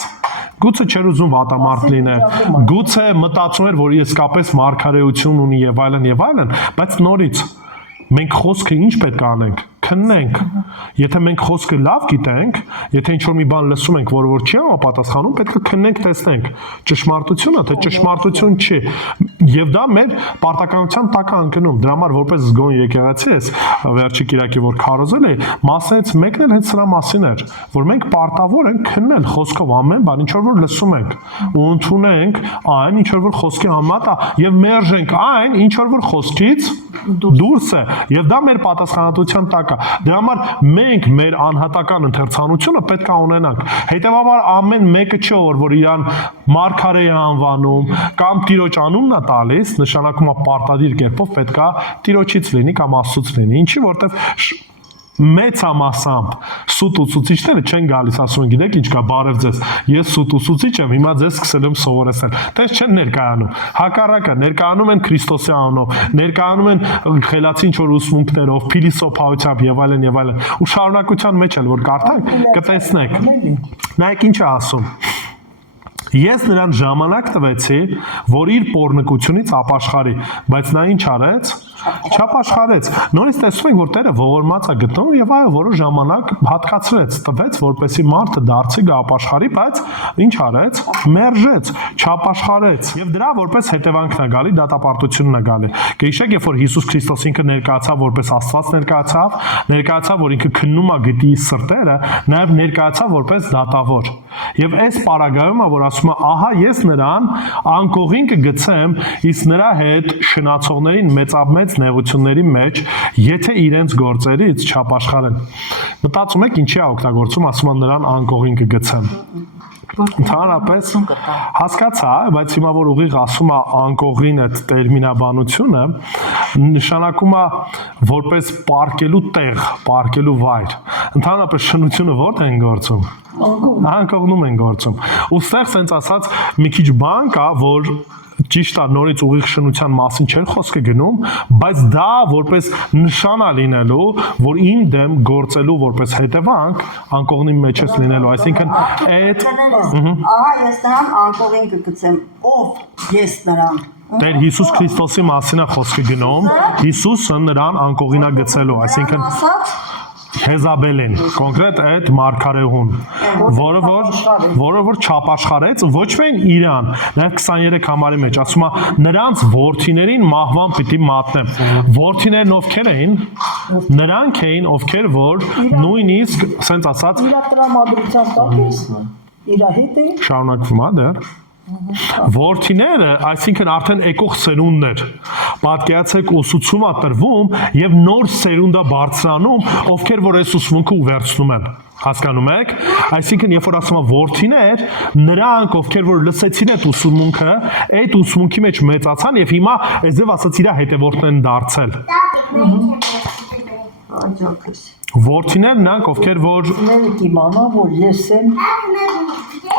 Գուցե չէր ուզում վատամարդ լինել, գուցե մտածում էր, որ իսկապես մարգարեություն ունի եւ այլն, բայց նորից մենք խոսքը ինչ պետք է անենք, քննենք։ Եթե մենք խոսքը լավ գիտենք, եթե ինչ-որ մի բան լսում ենք, որը որ չի համապատասխանում, պետք է քննենք, տեսնենք ճշմարտությունը, թե ճշմարտություն չի։ Եվ դա մեր պարտականության տակ է ընկնում։ Դրա համար որպես զգոն եկեղեցի ես, վերջի կիրակի որ քարոզել էի, մասից մեկն էլ հենց սրա մասին էր, որ մենք պարտավոր ենք քննել խոսքով ամեն բան, ինչ որ լսում ենք, ու ընդունենք այն, ինչ որ խոսքի համեմատ է, եւ մերժենք այն, ինչ որ խոսքից դուրս է, եւ դա մեր պատասխանատվության տակ է։ Դրա համար մենք մեր անհատական ընթերցանությունը պետք է ունենանք։ Հետևաբար ամեն մեկը չէ որ իրան մարգարե է անվանում կամ տիրոջ անունն է տալիս, նշանակում է պարտադիր կերպով պետք է տիրոջից լինի կամ Աստծուց լինի։ Ինչի որտեվ մեծ համասամբ սուտ ուսուցիչները չեն գալիս, ասում են, գիտեք ինչ կա, բարև ձեզ, ես սուտ ուսուցիչ եմ, հիմա ձեզ սկսել եմ սովորեցնել։ Տես չեն ներկայանում։ Հակառակը, ներկայանում են Քրիստոսի անունով, ներկայանում են խելացի ինչ-որ ուսմունքներով, փիլիսոփայությամբ եւ այլն, ու շարունակության մեջ էլ որ կարդանք, կտեսնեք։ Նայեք ինչ է ասում։ Ես նրան ժամանակ տվեցի, որ իր պոռնկությունից ապաշխարի, բայց նա ինչ արեց։ Չապաշխարեց։ Նորից տեսնում ենք, որ Տերը ողորմած է գտնում եւ այո, որոշ ժամանակ հատկացրեց, տվեց, որպեսի մարդը դարձի գապաշխարի, բայց ինչ արեց։ Մերժեց, չապաշխարեց։ Եվ դրա որպես հետևանքն է գալի, դատապարտությունն է գալի։ Գիշեք, երբ որ Հիսուս Քրիստոս ինքը ներկայացավ որպես Աստված ներկայացավ, որ ինքը քննում է գետի սրտերը, նաեւ ներկայացավ որպես դատավոր։ Եվ այս պարագայում է, որ ասում է, ահա ես նրան անկողին կգցեմ, իսկ նրա հետ շնացողներին մեծամեծ նեղությունների մեջ, եթե իրենց գործերից չապաշխարեն։ Մտածում եք ինչի է օգտագործում, ասում է նրան անկողին կգցեմ։ Ընդհանրապես հասկացա, բայց հիմա որ ուղիղ ասում է անկողին այդ տերմինաբանությունը, նշանակում է որպես պարկելու տեղ, պարկելու վայր։ Ընդհանրապես շնությունը որտե են գործում։ Անկողնում են գործում։ Ու ստեղ սենց ասած մի քիչ բան կա, որ ճիշտ է նորից ուղիղ շնության մասին չէր խոսքը գնում, բայց դա որպես նշան է լինելու, որ իմ դեմ գործելու որպես հետևանք անկողնի մեջ ես լինելու, այսինքն այդ Ահա ես նրան անկողին կգցեմ, ով ես նրան։ Տեր Հիսուս Քրիստոսի մասին է խոսքը գնում, Հիսուսը նրան անկողին է գցելու, այսինքն Հեզաբելին, կոնկրետ այդ մարգարեհուն, որը որ չապաշխարեց, ոչ միայն իրան, նաև 23 համարի մեջ, ասում է նրանց որդիներին մահվան պիտի մատնեմ, որդիներն ովքեր էին, նրանք էին, ովքեր որ նույնիսկ, սենց ասած, Իրա տրամադրության տակ ես, իրա հետ էին, շարունակվում է դեռ, Որդիները, այսինքն արդեն եկող սերունդներ, պատկերացեք ուսուցում է տրվում եւ նոր սերունդ է բարձրանում, ովքեր որ այս ուսմունքը ուղերձնում են, հասկանում եք, այսինքն երբ որ ասում է որդիներ, նրանք ովքեր որ լսեցին այդ ուսմունքը, այդ ուսմունքի մեջ մեծացան եւ հիմա այսպես ասած իր հետևորդներն են դարձել։ աջակես։ Որդիներ նրանք ովքեր որ Ները կիմանա, որ ես եմ,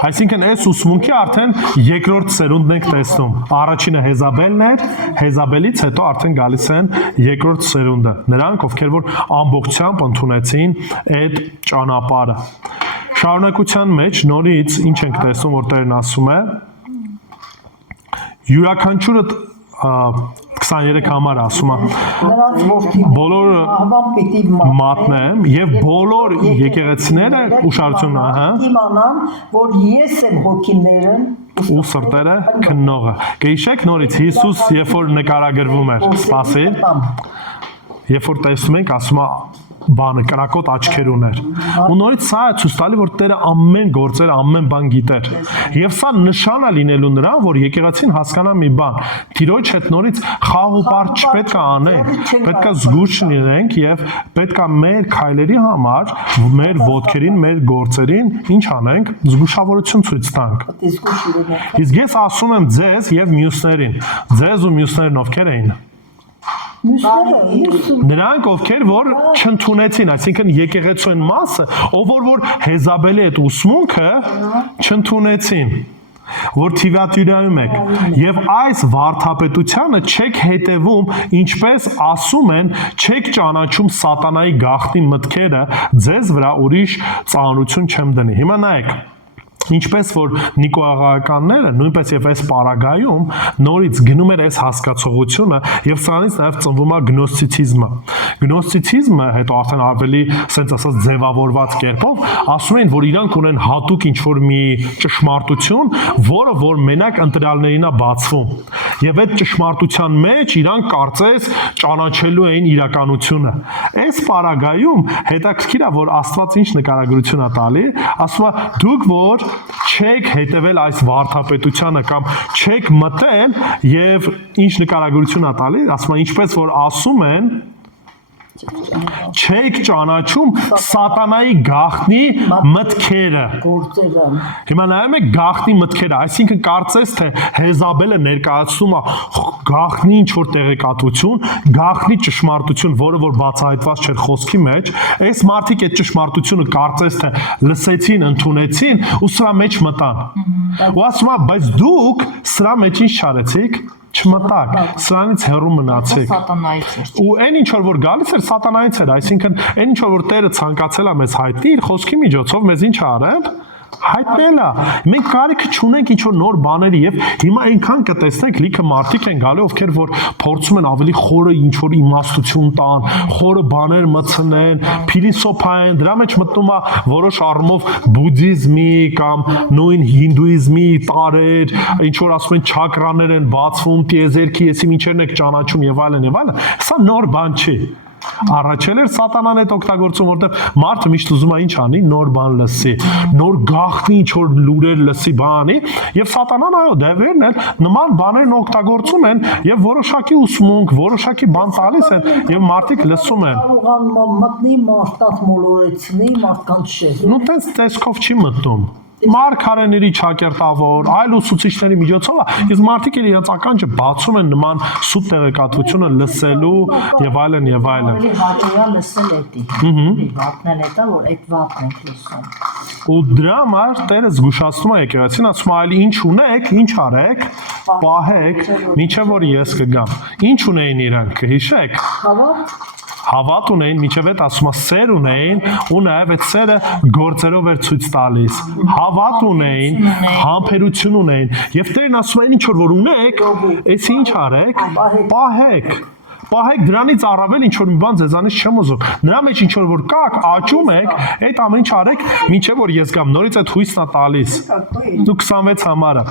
Այսինքն այս ուսմունքի արդեն երկրորդ սերունդն ենք տեսնում։ Առաջինը Հեզաբելն էր, Հեզաբելից հետո արդեն գալիս են երկրորդ սերունդը։ Նրանք, ովքեր որ ամբողջությամբ ընդունեցին այդ ճանապարհը։ Շարունակության մեջ նորից ինչ ենք տեսնում, որ Տերն ասում է. յուրաքանչյուրը 23 համար ասում է նրանց որդին բոլոր ահվան պիտի մատնեմ եւ բոլոր եկեղեցիները ուշադրություն, ահա, իմանան, որ ես եմ հոգիներն ու սրտերը քննողը։ Գիշեք նորից Հիսուս երբ որ նկարագրվում էր, սպասի, երբ որ տեսնում ենք, ասում է բանը կրակոտ աչքեր ուներ։ Ու նորից սա է ցույց տալի, որ Տերը ամեն գործեր, ամեն բան գիտեր։ Եվ սա նշան է լինելու նրան, որ եկեղեցին հասկանա մի բան։ Տիրոջ հետ նորից խաղ ու պարտ չպետք է անենք, պետք է զգուշ լինենք եւ պետք է մեր քայլերի համար, մեր ոտքերին, մեր գործերին ինչ անենք, զգուշավորություն ցույց տանք։ դիսկուս իրեն Իսկ ես ասում եմ ձեզ եւ մյուսներին։ Ձեզ ու մյուսներն ովքեր էին։ մյուսները Նրանք ովքեր որ չընդունեցին, այսինքն եկեղեցու են մասը, ով որ Հեզաբելի այդ ուսմունքը չընդունեցին, որ թիվատյուրայում եք, եւ այս վարդապետությանը չեք հետևում, ինչպես ասում են, չեք ճանաչում սատանայի գաղտնի մտքերը, ձեզ վրա ուրիշ ծանրություն չեմ դնի։ Հիմա նայեք, ինչպես որ նիկոաղականները նույնպես եւ այս պարագայում նորից գնում էր այս հասկացողությունը եւ սրանից նաեւ ծնվում է գնոստիցիզմը։ Գնոստիցիզմը հետո արդեն ավելի ասենց ասած ձևավորված կերպով ասում են, որ իրանք ունեն հատուկ ինչ որ մի ճշմարտություն, որը որ մենակ ընտրյալներին է բացվում։ Եվ այդ ճշմարտության մեջ իրանք կարծես ճանաչելու էին իրականությունը։ Այս պարագայում հետաքրքիր է, որ Աստված ինչ նկարագրություն է տալի, ասում է դուք որ չեք հետևել այս վարդապետությանը կամ չեք մտել եւ ինչ նկարագրություն է տալի, ասում է ինչպես որ ասում են չեք ճանաչում սատանայի գաղտնի մտքերը։ գործերը Հիմա նայում եք գաղտնի մտքերը, այսինքն կարծես թե Հեզաբելը ներկայացնում է գաղտնի ինչ որ տեղեկատվություն, գաղտնի ճշմարտություն, որը որ բացահայտված չէր խոսքի մեջ, այս մարդիկ այդ ճշմարտությունը կարծես թե լսեցին, ընդունեցին ու սրա մեջ մտան։ Ու ասում է, բայց դուք սրա մեջ ինչ չարեցիք, չմտակ, սրանից հեռու մնացեք։ Սատանայից էր։ Ու այն ինչ որ գալիս էր սատանայից էր, այսինքն այն ինչ որ Տերը ցանկացել է մեզ հայտնի իր խոսքի միջոցով մեզ ինչ արել, հայտնել է։ Մենք կարիքը չունենք ինչ որ նոր բաների եւ հիմա այնքան կտեսնենք լիքը մարդիկ են գալի, ովքեր որ փորձում են ավելի խորը ինչ որ իմաստություն տան, խորը բաներ մտցնեն, փիլիսոփայեն, դրա մեջ մտնում է որոշ առումով բուդդիզմի կամ նույն հինդուիզմի տարեր, ինչ որ ասում են չակրաներ են բացվում, տիեզերքի եսի ինչերն եք ճանաչում եւ այլն եւ այլն։ Սա նոր բան չի։ Առաջել էր սատանան այդ օգտագործում, որտեղ մարդը միշտ ուզում է ինչ անի, նոր բան լսի, նոր գաղտնի ինչ որ լուրեր լսի բանի, եւ սատանան այո, դեպերն էլ նման բաներն օգտագործում են եւ որոշակի ուսմունք, որոշակի բան տալիս են եւ մարդիկ լսում են։ կարողանում մտնի մարդկանց մոլորեցնի, մարդկանց շեհ։ Նու տես տեսքով չի մտնում։ Մարգարեների ճակերտավոր, այլ ուսուցիչների միջոցով, իսկ մարդիկ էլ իրենց ականջը բացում են նման սուտ տեղեկատվությունը լսելու եւ այլն եւ այլն։ Ավելի հաճելի լսել էդի։ Վատնել էտա, որ այդ վատն ենք լսում։ Ու դրա համար Տերը զգուշացնում է եկեղեցին, ասում է՝ «Այլ ինչ ունեք, ինչ արեք, պահեք, մինչև որ ես կգամ»։ Ինչ ունեին իրանք, կհիշեք։ Հավատ Հավատ ունեին, մինչև այդ ասում է սեր ունեին, ու նաև այդ սերը գործերով էր ցույց տալիս։ Հավատ ունեին, համբերություն ունեին, եւ Տերն ասում է՝ ինչ որ ունեք, այս ինչ արեք, պահեք։ Պահեք, դրանից առավել ինչ որ մի բան ձեզանից չեմ ուզում։ Նրա մեջ ինչ որ կաք, աճում եք, այդ ամեն ինչ արեք, մինչև որ ես գամ։ Նորից այդ հույսն է տալիս։ Դու 26 համարը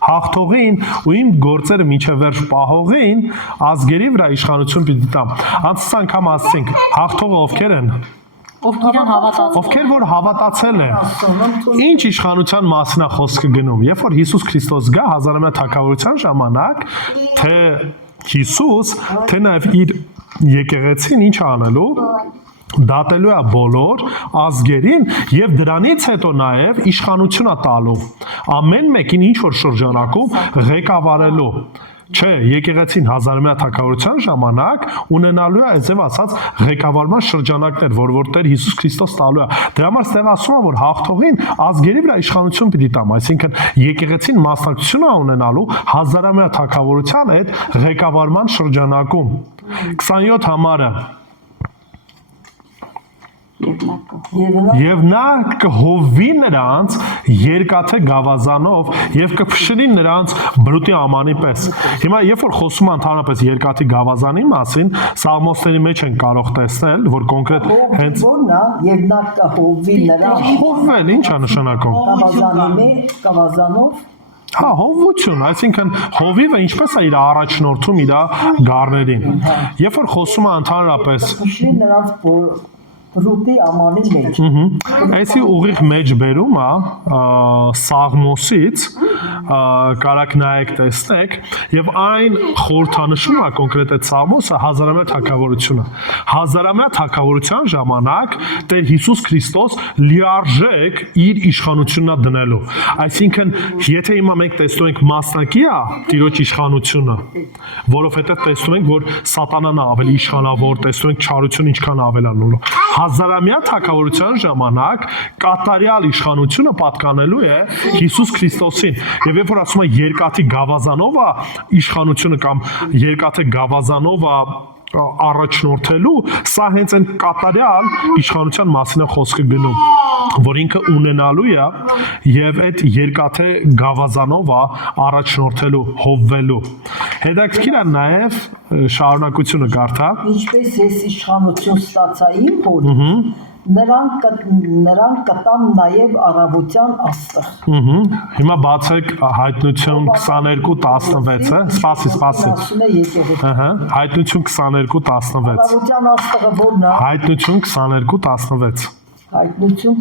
հաղթողին ու իմ գործերը մինչև վերջ պահողին ազգերի վրա իշխանություն պիտի տամ։ Անցած անգամ ասացինք, հաղթողը ովքեր են։ Ովքեր են հավատացել։ Ովքեր որ հավատացել են։ Ինչ իշխանության մասին է խոսքը գնում։ Երբ որ Հիսուս Քրիստոս գա հազարամյա թագավորության ժամանակ, թե Հիսուս, թե նաև իր եկեղեցին ինչ անելու, դատելու է բոլոր ազգերին եւ դրանից հետո նաեւ իշխանություն է տալու ամեն մեկին ինչ որ շրջանակում ղեկավարելու չէ եկեղեցին հազարամյա թագավորության ժամանակ ունենալու է այսպես ասած ղեկավարման շրջանակներ որ Տեր Հիսուս Քրիստոս տալու է դրա համար ստեղ ասում է որ հաղթողին ազգերի վրա իշխանություն պիտի տամ այսինքն եկեղեցին մասնակցություն է ունենալու հազարամյա թագավորության այդ ղեկավարման շրջանակում 27 համարը Եվ նա կհովվի նրանց երկաթե գավազանով եւ կփշրի նրանց բրուտի ամանի պես։ Հիմա երբ որ խոսում են ընդհանրապես երկաթի գավազանի մասին, սաղմոսների մեջ են կարող տեսնել, որ կոնկրետ հենց որնա եւ նա կհովվի նրանց հովվել ի՞նչ է նշանակում։ գավազանով Հա, հովություն, այսինքն հովիվը ինչպես է իր առաջնորդում իր գառներին։ Երբ որ խոսում է ընդհանրապես փշրի նրանց Ռուպի ամանի մեջ։ Այսի ուղիղ մեջ բերում է Սաղմոսից կարակ նայեք տեսնեք եւ այն խորհրդանշում է կոնկրետ այդ Սաղմոսը հազարամյա թագավորությունը։ Հազարամյա թագավորության ժամանակ Տեր Հիսուս Քրիստոս լիարժեք իր իշխանությունն է դնելու։ Այսինքն եթե հիմա մենք տեսնում ենք մասնակի է Տիրոջ իշխանությունը, որովհետեւ տեսնում ենք որ սատանան է ավելի իշխանավոր, տեսնում ենք չարությունը ինչքան ավելանալու Հազարամյա թագավորության ժամանակ կատարյալ իշխանությունը պատկանելու է Հիսուս Քրիստոսին։ Եվ երբ որ ասում է երկաթի գավազանով է իշխանությունը կամ երկաթե գավազանով է առաջնորդելու, սա հենց այն կատարյալ իշխանության մասին է խոսքը գնում, որ ինքը ունենալու է եւ այդ երկաթե գավազանով է առաջնորդելու, հովվելու։ Հետաքրքիր է նաեւ շարունակությունը կարդա։ Ինչպես ես իշխանություն ստացա իմ հոր, նրանք կտան նաև առավոտյան աստղ։ Հիմա բացեք հայտնություն 22:16-ը, սպասի։ Հայտնություն 22:16։ Առավոտյան աստղը որն է։ Հայտնություն 22:16։ Հայտնություն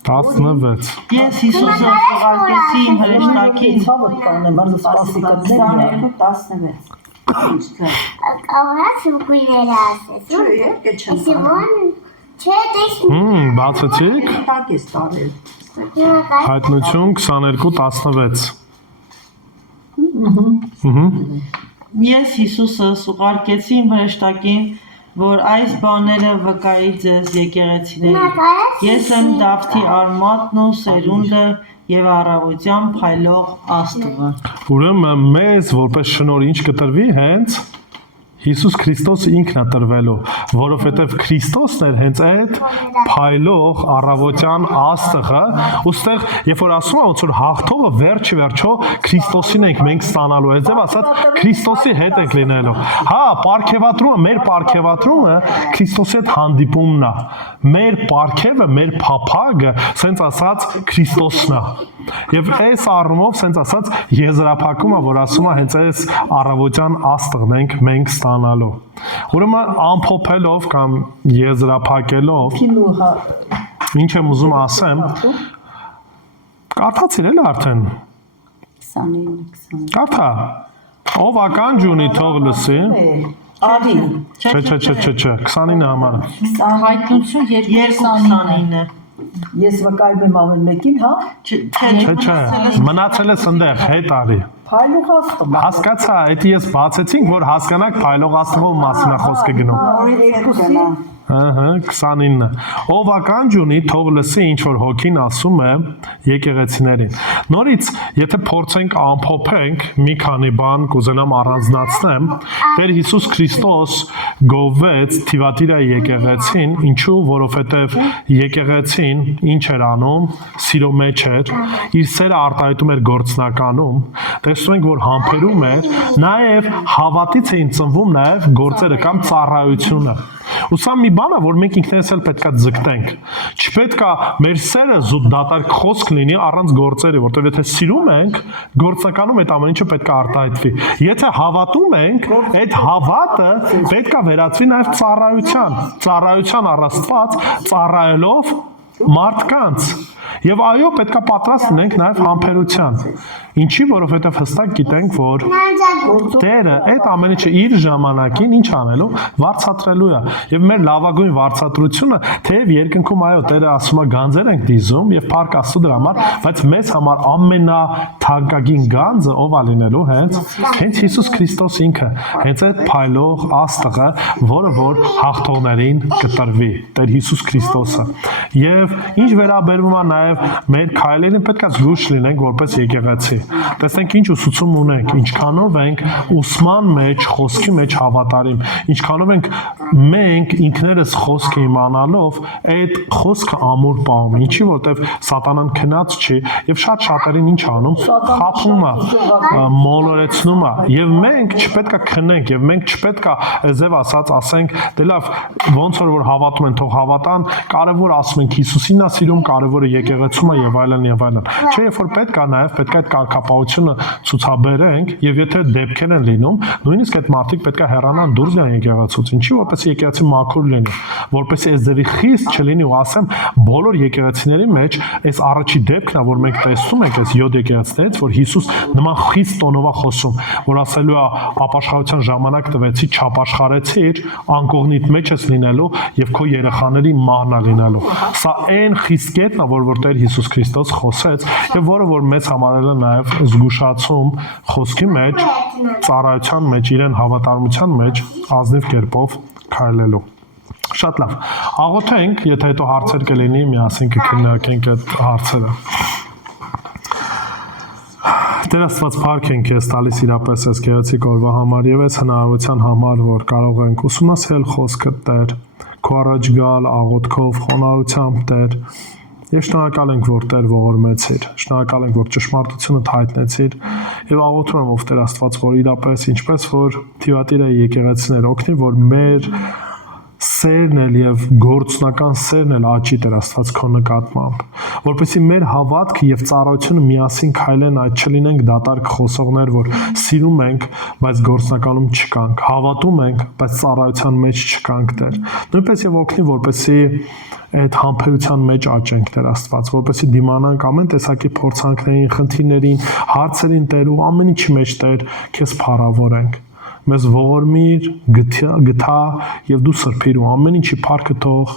16 Ես Հիսուսը ուղարկեցի իմ հրեշտակին։ Ցավը կանեմ, հələ սպասի կդնեմ 22:16 Ահա սուկույրերը ասես։ Չէ, տեսնում։ Բացեցիք։ տակ ես տարել։ Հայտնություն 22:16։ Ես Հիսուսս ուղարկեցի իմ հրեշտակին, որ այս բաները վկայի ձեզ եկեղեցիներին։ Ես եմ Դավթի արմատն ու սերունդը եւ առավոտյան փայլող աստղը։ Ուրեմն մեզ որպես շնորհ ինչ կտրվի հենց Հիսուս Քրիստոս ինքն է տրվելու, որովհետև Քրիստոսն էր հենց այդ փայլող առավոտյան աստղը, ուստեղ երբ որ ասում է ոնց որ հաղթողը վերջի վերջո Քրիստոսին ենք մենք ստանալու, այսպես ասած Քրիստոսի հետ ենք լինելու։ Հա, պարգևատրումը, մեր պարգևատրումը Քրիստոսի հետ հանդիպումն է։ Մեր պարգևը, մեր փափագը, ասենց ասած Քրիստոսն է։ Եվ այս առումով, ասենց ասած, եզրափակում է, որ ասում է հենց այս առավոտյան աստղն ենք մենք ստանալու։ Ուրեմն ամփոփելով կամ եզրափակելով ինչ եմ ուզում ասեմ, կարդացիր էլ արդեն։ 29 Կարդա։ Ով ականջ ունի թող լսի։ Արի։ Չէ, 29 համարը։ Հայտնություն 2:29-ը։ Ես վկայում եմ ամեն մեկին, հա։ Չէ, մնացել է սնդեղ, հետ արի։ Փայլող աստղ։ Հասկացա, դա ես բացեցինք, որ հասկանաք փայլող աստղով մասին է խոսքը գնում։ Ահա 29 ով ականջ ունի թող լսի ինչ որ հոգին ասում է եկեղեցիներին նորից եթե փորձենք ամփոփենք մի քանի բան կուզենամ առանձնացնեմ Տեր Հիսուս Քրիստոս գովվեց Թիվատիրա եկեղեցին ինչու որովհետև եկեղեցին ինչ էր անում սիրո մեջ էր իր սերը արտահայտում էր գործնականում տեսնում ենք որ համբերում էր նաև հավատից էին ծնվում նաև գործերը կամ ծառայությունը ու սա մի բան է որ մենք ինքներս էլ պետքա ձգտենք չպետք է մեր սերը զուտ դատարկ խոսք լինի առանց գործերի որտեղ եթե սիրում ենք գործնականում այդ ամեն ինչը պետք է արտահայտվի եթե հավատում ենք այդ հավատը պետք է վերածվի նաև ծառայության առ Աստված ծառայելով մարդկանց Եվ այո, պետք է պատրաստ լինենք նաև համբերության։ Ինչի, որովհետև հստակ գիտենք, որ Տերը այդ ամեն ինչը իր ժամանակին ինչ անելու, վարձատրելու է։ Եվ մեր լավագույն վարձատրությունը, թեև երկնքում այո, Տերը ասում է գանձեր ենք դիզում եւ փառք Աստծո դրա համար, բայց մեզ համար ամենաթանկագին գանձը ով է լինելու հենց Հիսուս Քրիստոս ինքը, հենց այդ փայլող Աստղը, որը որ հաղթողներին կտրվի, Տեր Հիսուս Քրիստոսը։ Եվ ինչ վերաբերվում է նաև մեր քայլերին պետք է զգույշ լինենք որպես եկեղեցի։ Տեսնենք ինչ ուսուցում ունենք, ինչքանով ենք ուսման մեջ, խոսքի մեջ հավատարիմ, ինչքանով ենք մենք ինքներս խոսքը իմանալով այդ խոսքը ամուր պահում, ինչի որտեվ սատանան քնած չի եւ շատ շատերին ինչ անում, խափում է, մոլորեցնում է եւ մենք չպետք է քնենք եւ մենք չպետք է ձև ասած ասենք դե լավ ոնց որ հավատում են թող հավատան, կարևոր ասում ենք Հիսուսին է սիրում, կարևորը եկեղեցում է եւ այլն եւ այլն։ Չէ, երբ որ պետք է նաեւ պետք է այդ կարգապահությունը ցուցաբերենք եւ եթե դեպքեր են լինում, նույնիսկ այդ մարդիկ պետք է հեռանան դուրս գան եկեղեցուց։ Ինչի որպեսզի եկեղեցին մաքուր լինի, որպեսզի այս ձևի խիստ չլինի ու ասեմ բոլոր եկեղեցիների մեջ այս առաջի դեպքն է, որ մենք տեսնում ենք այս 7 եկեղեցիներից, որ Հիսուս նման խիստ տոնով է խոսում, որ ասելու է ապաշխարության ժամանակ տվեցի, չապաշխարեցիր, անկողնիդ մեջ ես լինելու եւ քո երեխաների մահն է լինելու։ Սա այն խիստ կետն է, որ Տեր Հիսուս Քրիստոս խոսեց եւ որը որ մեզ համարել է նաեւ զգուշացում խոսքի մեջ, ծառայության մեջ, իրեն հավատարմության մեջ ազնիվ կերպով քայլելու։ Շատ լավ։ Աղոթենք, եթե հետո հարցեր կլինի, միասին կքննարկենք այդ հարցերը։ Տեր Աստված փառք ենք քեզ տալիս իրապես այս գեղեցիկ օրվա համար եւ այս հնարավորության համար, որ կարող ենք ուսումնասիրել խոսքը Տեր, քո առաջ գալ աղոթքով, խոնարհությամբ Տեր։ Եվ շնորհակալ ենք, որ Տեր ողորմեցիր, շնորհակալ ենք, որ ճշմարտությունը հայտնեցիր եւ աղոթում եմ ով Տեր Աստված, որ իրապես ինչպես որ Թիվատիրայի եկեղեցիներ օգնի, որ մեր սերն էլ եւ գործնական սերն էլ աճի Տեր Աստված քո նկատմամբ, որպեսզի մեր հավատքը եւ ծառայությունը միասին քայլեն, այդ չլինենք դատարկ խոսողներ, որ սիրում ենք, բայց գործնականում չկանք, հավատում ենք, բայց ծառայության մեջ չկանք Տեր։ Նույնպես եւ օգնի, որպեսզի այդ համբերության մեջ աճենք Տեր Աստված, որպեսզի դիմանանք ամեն տեսակի փորձանքներին, խնդիրներին, հարցերին Տեր ու ամեն ինչի մեջ Տեր քեզ փառավորենք։ Մեզ ողորմիր, գթա եւ դու սրբիր ու ամեն ինչի փառքը թող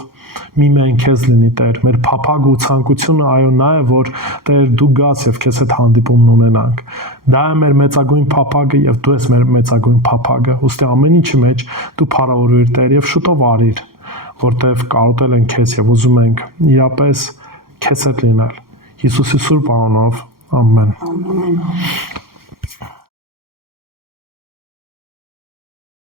միմեն քեզ լինի Տեր։ Մեր փափագ ու ցանկությունը այո նա է, որ Տեր դու գաս եւ քեզ հետ հանդիպումն ունենանք։ Դա է մեր մեծագույն փափագը եւ դու ես մեր մեծագույն փափագը։ Ոստի ամեն ինչի մեջ դու փառավորիր Տեր եւ շուտով արիր, որտեվ կարոտել ենք քեզ եւ ուզում ենք իրապես քեզ հետ լինել։ Հիսուսի սուրբ անունով ամեն։